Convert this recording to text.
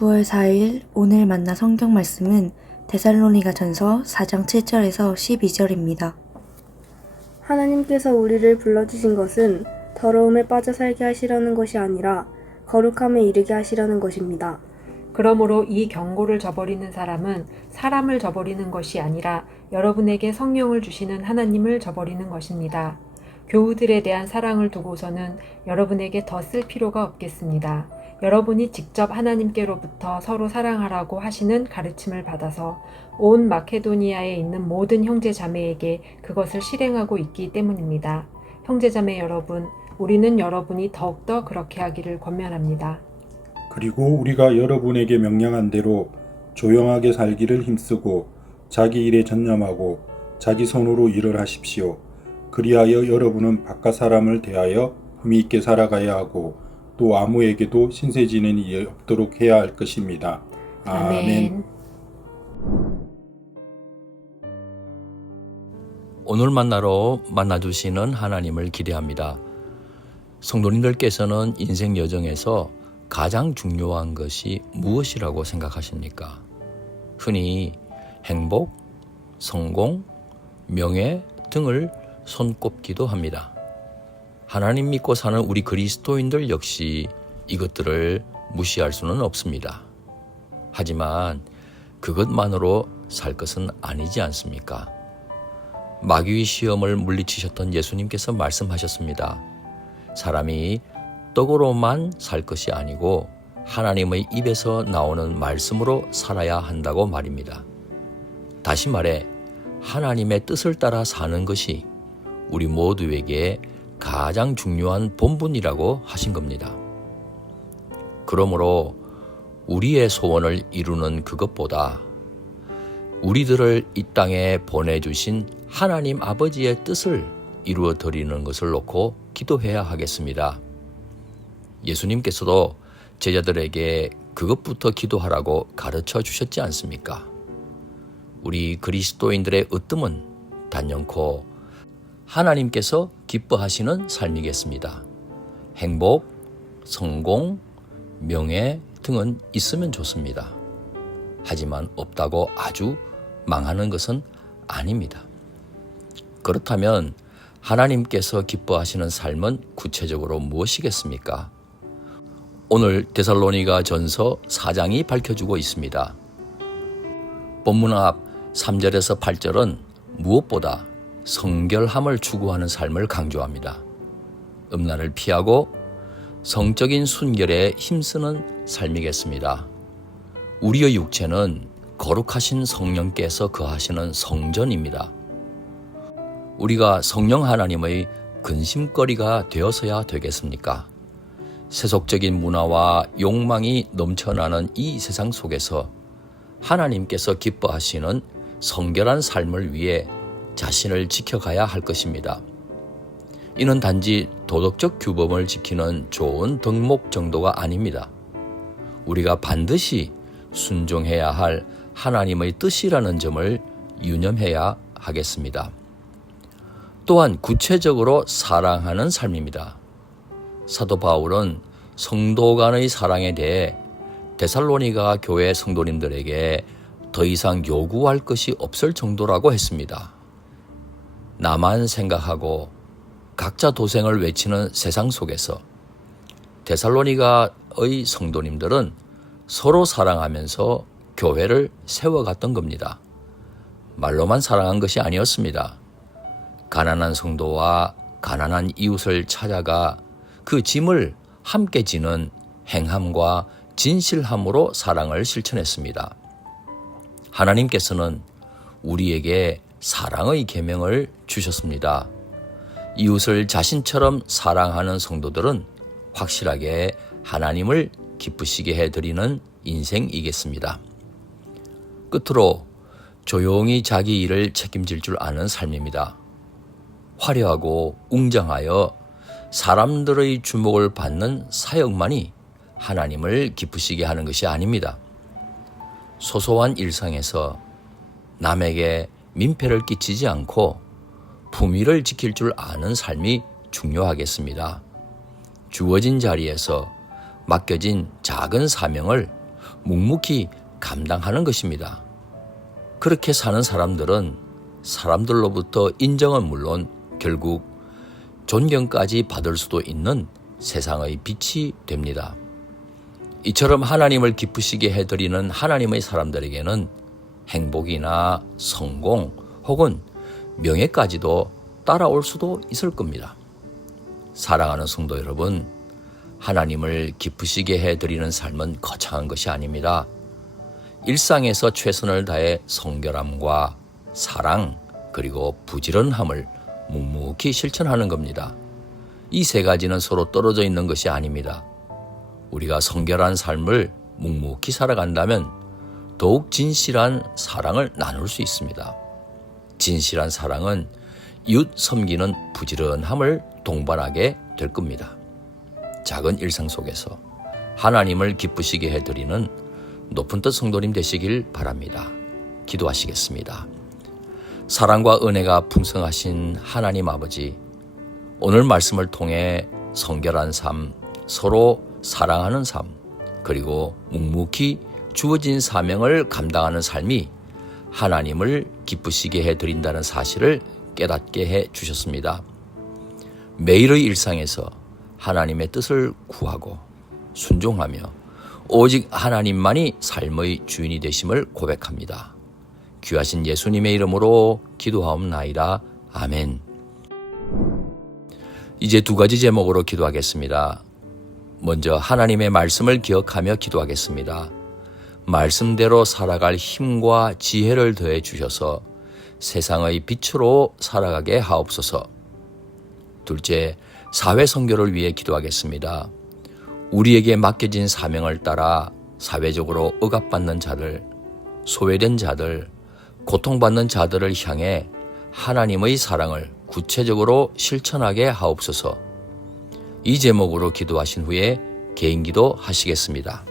9월 4일 오늘 만나 성경 말씀은 데살로니가전서 4장 7절에서 12절입니다. 하나님께서 우리를 불러주신 것은 더러움에 빠져 살게 하시려는 것이 아니라 거룩함에 이르게 하시려는 것입니다. 그러므로 이 경고를 저버리는 사람은 사람을 저버리는 것이 아니라 여러분에게 성령을 주시는 하나님을 저버리는 것입니다. 교우들에 대한 사랑을 두고서는 여러분에게 더 쓸 필요가 없겠습니다. 여러분이 직접 하나님께로부터 서로 사랑하라고 하시는 가르침을 받아서 온 마케도니아에 있는 모든 형제 자매에게 그것을 실행하고 있기 때문입니다. 형제 자매 여러분, 우리는 여러분이 더욱더 그렇게 하기를 권면합니다. 그리고 우리가 여러분에게 명령한 대로 조용하게 살기를 힘쓰고 자기 일에 전념하고 자기 손으로 일을 하십시오. 그리하여 여러분은 바깥 사람을 대하여 흠이 있게 살아가야 하고 또 아무에게도 신세지는 일이 없도록 해야 할 것입니다. 아멘. 오늘 만나주시는 하나님을 기대합니다. 성도님들께서는 인생 여정에서 가장 중요한 것이 무엇이라고 생각하십니까? 흔히 행복, 성공, 명예 등을 손꼽기도 합니다. 하나님 믿고 사는 우리 그리스도인들 역시 이것들을 무시할 수는 없습니다. 하지만 그것만으로 살 것은 아니지 않습니까? 마귀의 시험을 물리치셨던 예수님께서 말씀하셨습니다. 사람이 떡으로만 살 것이 아니고 하나님의 입에서 나오는 말씀으로 살아야 한다고 말입니다. 다시 말해 하나님의 뜻을 따라 사는 것이 우리 모두에게 가장 중요한 본분이라고 하신 겁니다. 그러므로 우리의 소원을 이루는 그것보다 우리들을 이 땅에 보내주신 하나님 아버지의 뜻을 이루어 드리는 것을 놓고 기도해야 하겠습니다. 예수님께서도 제자들에게 그것부터 기도하라고 가르쳐 주셨지 않습니까? 우리 그리스도인들의 으뜸은 단연코 하나님께서 기뻐하시는 삶이겠습니다. 행복, 성공, 명예 등은 있으면 좋습니다. 하지만 없다고 아주 망하는 것은 아닙니다. 그렇다면 하나님께서 기뻐하시는 삶은 구체적으로 무엇이겠습니까? 오늘 데살로니가 전서 4장이 밝혀주고 있습니다. 본문 앞 3절에서 8절은 무엇보다 성결함을 추구하는 삶을 강조합니다. 음란을 피하고 성적인 순결에 힘쓰는 삶이겠습니다. 우리의 육체는 거룩하신 성령께서 거하시는 성전입니다. 우리가 성령 하나님의 근심거리가 되어서야 되겠습니까? 세속적인 문화와 욕망이 넘쳐나는 이 세상 속에서 하나님께서 기뻐하시는 성결한 삶을 위해 자신을 지켜가야 할 것입니다. 이는 단지 도덕적 규범을 지키는 좋은 덕목 정도가 아닙니다. 우리가 반드시 순종해야 할 하나님의 뜻이라는 점을 유념해야 하겠습니다. 또한 구체적으로 사랑하는 삶입니다. 사도 바울은 성도 간의 사랑에 대해 데살로니가 교회 성도님들에게 더 이상 요구할 것이 없을 정도라고 했습니다. 나만 생각하고 각자 도생을 외치는 세상 속에서 데살로니가의 성도님들은 서로 사랑하면서 교회를 세워갔던 겁니다. 말로만 사랑한 것이 아니었습니다. 가난한 성도와 가난한 이웃을 찾아가 그 짐을 함께 지는 행함과 진실함으로 사랑을 실천했습니다. 하나님께서는 우리에게 사랑의 계명을 주셨습니다. 이웃을 자신처럼 사랑하는 성도들은 확실하게 하나님을 기쁘시게 해드리는 인생이겠습니다. 끝으로 조용히 자기 일을 책임질 줄 아는 삶입니다. 화려하고 웅장하여 사람들의 주목을 받는 사역만이 하나님을 기쁘시게 하는 것이 아닙니다. 소소한 일상에서 남에게 민폐를 끼치지 않고 품위를 지킬 줄 아는 삶이 중요하겠습니다. 주어진 자리에서 맡겨진 작은 사명을 묵묵히 감당하는 것입니다. 그렇게 사는 사람들은 사람들로부터 인정은 물론 결국 존경까지 받을 수도 있는 세상의 빛이 됩니다. 이처럼 하나님을 기쁘시게 해드리는 하나님의 사람들에게는 행복이나 성공 혹은 명예까지도 따라올 수도 있을 겁니다. 사랑하는 성도 여러분, 하나님을 기쁘시게 해드리는 삶은 거창한 것이 아닙니다. 일상에서 최선을 다해 성결함과 사랑 그리고 부지런함을 묵묵히 실천하는 겁니다. 이 세 가지는 서로 떨어져 있는 것이 아닙니다. 우리가 성결한 삶을 묵묵히 살아간다면 더욱 진실한 사랑을 나눌 수 있습니다. 진실한 사랑은 이웃 섬기는 부지런함을 동반하게 될 겁니다. 작은 일상 속에서 하나님을 기쁘시게 해드리는 높은 뜻 성도님 되시길 바랍니다. 기도하시겠습니다. 사랑과 은혜가 풍성하신 하나님 아버지, 오늘 말씀을 통해 성결한 삶, 서로 사랑하는 삶, 그리고 묵묵히 주어진 사명을 감당하는 삶이 하나님을 기쁘시게 해드린다는 사실을 깨닫게 해 주셨습니다. 매일의 일상에서 하나님의 뜻을 구하고 순종하며 오직 하나님만이 삶의 주인이 되심을 고백합니다. 귀하신 예수님의 이름으로 기도하옵나이다. 아멘. 이제 두 가지 제목으로 기도하겠습니다. 먼저 하나님의 말씀을 기억하며 기도하겠습니다. 말씀대로 살아갈 힘과 지혜를 더해 주셔서 세상의 빛으로 살아가게 하옵소서. 둘째, 사회 선교를 위해 기도하겠습니다. 우리에게 맡겨진 사명을 따라 사회적으로 억압받는 자들, 소외된 자들, 고통받는 자들을 향해 하나님의 사랑을 구체적으로 실천하게 하옵소서. 이 제목으로 기도하신 후에 개인기도 하시겠습니다.